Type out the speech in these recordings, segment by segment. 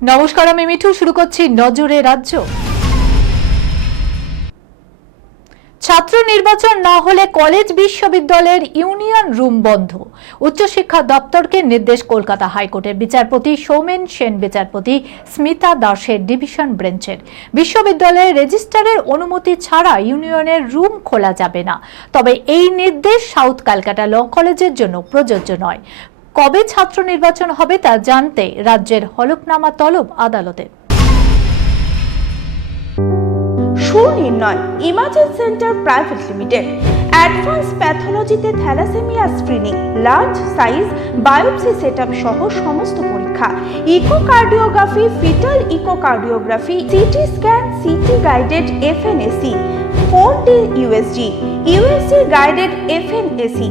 নমস্কার, আমি মিঠু। শুরু করছি নজরে রাজ্য। ছাত্র নির্বাচন না হলে কলেজ বিশ্ববিদ্যালয়ের ইউনিয়ন রুম বন্ধ। উচ্চশিক্ষা দপ্তরকে নির্দেশ কলকাতা হাইকোর্টের বিচারপতি সৌমেন সেন, বিচারপতি স্মিতা দাসের ডিভিশন ব্রেঞ্চের। বিশ্ববিদ্যালয়ের রেজিস্ট্রারের অনুমতি ছাড়া ইউনিয়নের রুম খোলা যাবে না। তবে এই নির্দেশ সাউথ ক্যালকাটা ল কলেজের জন্য প্রযোজ্য নয়। কবে ছাত্র নির্বাচন হবে তা জানতে রাজ্যের হলফনামা তলব আদালতে। Sunirnoy imaging centre private limited. Advance প্যাথোলজিতে thalassemia screening, large size biopsy setup সহ সমস্ত পরীক্ষা। Echocardiography, fetal echocardiography, CT scan, CT guided FNAC four D USG USG guided FNAC.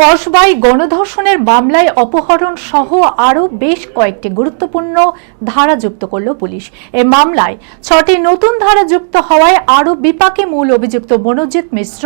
কসবাই গণধর্ষণের মামলায় অপহরণ সহ আরও বেশ কয়েকটি গুরুত্বপূর্ণ ধারা যুক্ত করল পুলিশ। এ মামলায় ছটি নতুন ধারা যুক্ত হওয়ায় আরও বিপাকে মূল অভিযুক্ত মনোজিৎ মিশ্র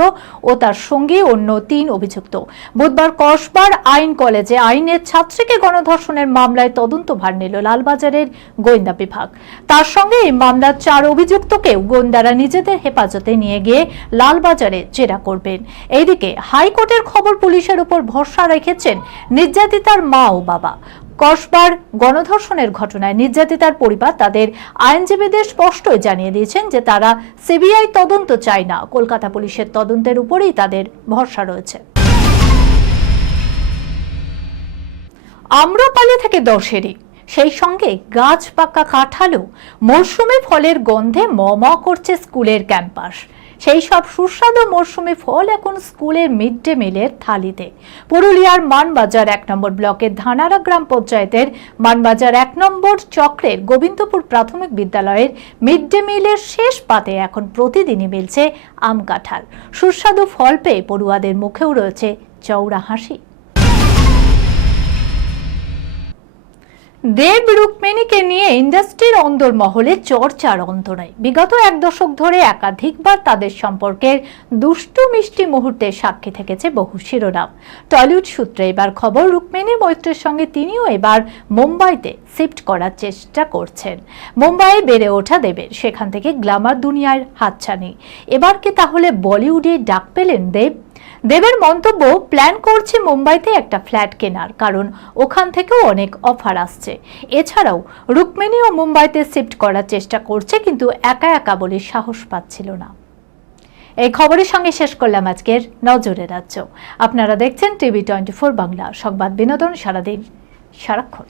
ও তার সঙ্গে অন্য তিন অভিযুক্ত। বুধবার কসবার আইন কলেজে আইনের ছাত্রীকে গণধর্ষণের মামলায় তদন্ত ভার নিল লালবাজারের গোয়েন্দা বিভাগ। তার সঙ্গে এই মামলার চার অভিযুক্তকেও গোয়েন্দারা নিজেদের হেফাজতে নিয়ে গিয়ে লালবাজারে জেরা করবেন। এইদিকে হাইকোর্টের খবর পুলিশের উপর ভরসা রেখেছেন নির্যাতিতার মা ও বাবা। কসবার গণধর্ষণের ঘটনায় নির্যাতিতার পরিবার তাদের আইনজীবীদের স্পষ্টই জানিয়ে দিয়েছেন যে তারা সিবিআই তদন্ত চায় না। কলকাতা পুলিশের তদন্তের উপরেই তাদের ভরসা রয়েছে। আম্রপালি থেকে দশেরই। সেই সঙ্গে গাছ পাকা কাঁঠালও মরশুমে ফলের গন্ধে ম করছে স্কুলের ক্যাম্পাস। সেই সব সুস্বাদু মরশুমে ফল এখন স্কুলের মিড ডে মিলের থালিতে। পুরুলিয়ার মানবাজার এক নম্বর ব্লকের ধানারা গ্রাম পঞ্চায়েতের মানবাজার এক নম্বর চক্রের গোবিন্দপুর প্রাথমিক বিদ্যালয়ের মিড ডে মিলের শেষ পাতে এখন প্রতিদিনই মিলছে আম কাঁঠাল সুস্বাদু ফল পেয়ে পড়ুয়াদের মুখেও রয়েছে চৌড়া হাসি। দেব রুক্মিণীকে নিয়ে ইন্ডাস্ট্রির অন্দরমহলে চর্চার অন্ত নাই। বিগত এক দশক ধরে একাধিকবার তাদের সম্পর্কের দুষ্টু মিষ্টি মুহূর্তে সাক্ষী থেকেছে বহু শিরোনাম। টলিউড সূত্রে এবার খবর, রুক্মিণী মৈত্রের সঙ্গে তিনিও এবার মুম্বাইতে শিফট করার চেষ্টা করছেন। মুম্বাইয়ে বেড়ে ওঠা দেবের, সেখান থেকে গ্ল্যামার দুনিয়ার হাতছানি। এবার কি তাহলে বলিউডে ডাক পেলেন দেব? দেবের মন্তব্য প্ল্যান করছে মুম্বাইতে একটা ফ্ল্যাট কেনার, কারণ ওখান থেকেও অনেক অফার আসছে। এছাড়াও রুক্মিণীও মুম্বাইতে শিফট করার চেষ্টা করছে, কিন্তু একা একা বলে সাহস পাচ্ছিল না। এই খবরের সঙ্গে শেষ করলাম আজকের নজরে রাজ্য। আপনারা দেখছেন টিভি টোয়েন্টি ফোর বাংলা, সংবাদ বিনোদন সারাদিন সারাক্ষণ।